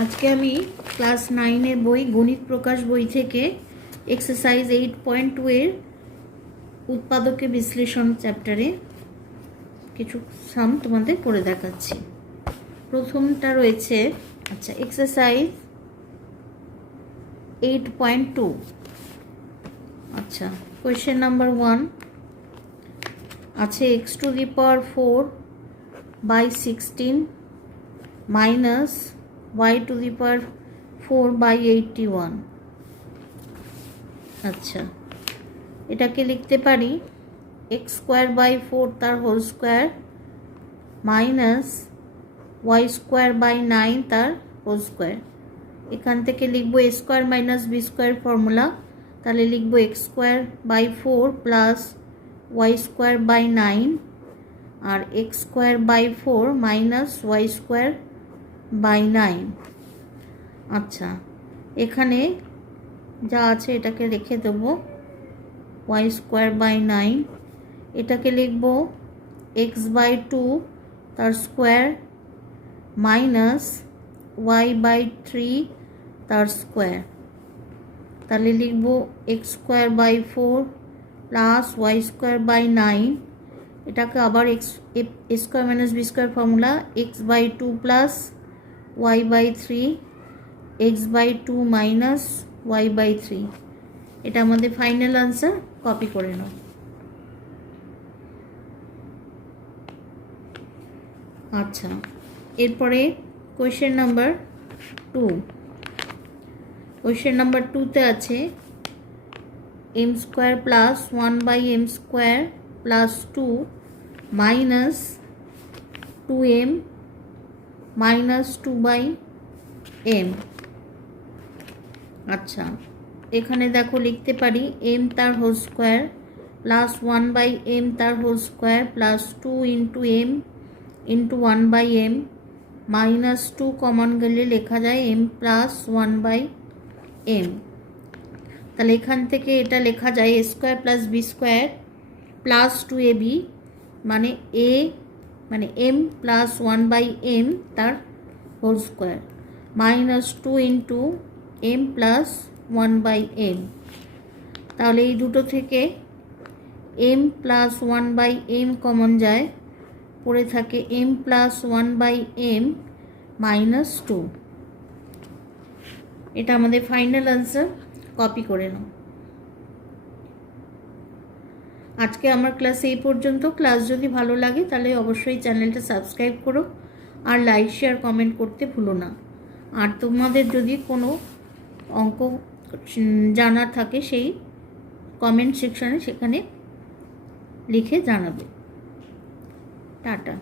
আজকে আমি ক্লাস 9 বই গণিত প্রকাশ বই থেকে এক্সারসাইজ 8.2 এর উৎপাদকে বিশ্লেষণ চ্যাপ্টারে কিছু সাম তোমাদের করে দেখাচ্ছি। প্রথমটা রয়েছে এক্সারসাইজ 8.2। কোয়েশ্চেন নাম্বার 1 আছে x⁴/16 মাইনাস y⁴/81। এটাকে লিখতে পারি x²/4 তার হোল স্কোয়ার মাইনাস y²/9 তার হোল স্কোয়ার। এখান থেকে লিখবো a² - b² ফর্মুলা, তাহলে লিখবো x²/4 প্লাস y²/9 আর x²/4 মাইনাস y²/9। এখানে যা আছে এটাকে রেখে দেবো y²/9, এটাকে লিখবো x/2 তার স্কোয়ার মাইনাস y/3 তার স্কোয়ার, তাহলে লিখবো x²/4 প্লাস y²/9। এটাকে আবার a² - b² formula x/2 plus y/3 x/2 minus y/3। এটা আমাদের ফাইনাল আনসার। কপি করে নাও। এরপরে কোয়েশ্চেন নাম্বার 2। কোয়েশ্চেন নাম্বার 2তে আছে m² plus 1/m² plus 2 minus 2m minus 2/m। এখানে দেখো লিখতে পারি m তার হোল স্কোয়ার প্লাস 1/m তার whole square plus 2 into m into 1/m minus 2 common গেলে লেখা যায় m প্লাস 1/m। তাহলে এখান থেকে এটা লেখা যায় a² plus b² plus 2ab মানে m প্লাস 1/m তার whole square minus 2 into m plus 1/m। তাহলে এই দুটো থেকে m প্লাস 1/m কমন যায়, পড়ে থাকে m প্লাস 1/m মাইনাস 2। এটা আমাদের ফাইনাল আনসার। কপি করে নাও। আজকে আমার ক্লাস এই পর্যন্ত। ক্লাস যদি ভালো লাগে তাহলে অবশ্যই চ্যানেলটা সাবস্ক্রাইব করো আর লাইক শেয়ার কমেন্ট করতে ভুলো না। আর তোমাদের যদি কোনো অঙ্ক জানার থাকে সেই কমেন্ট সেকশানে সেখানে লিখে জানাবে। টাটা।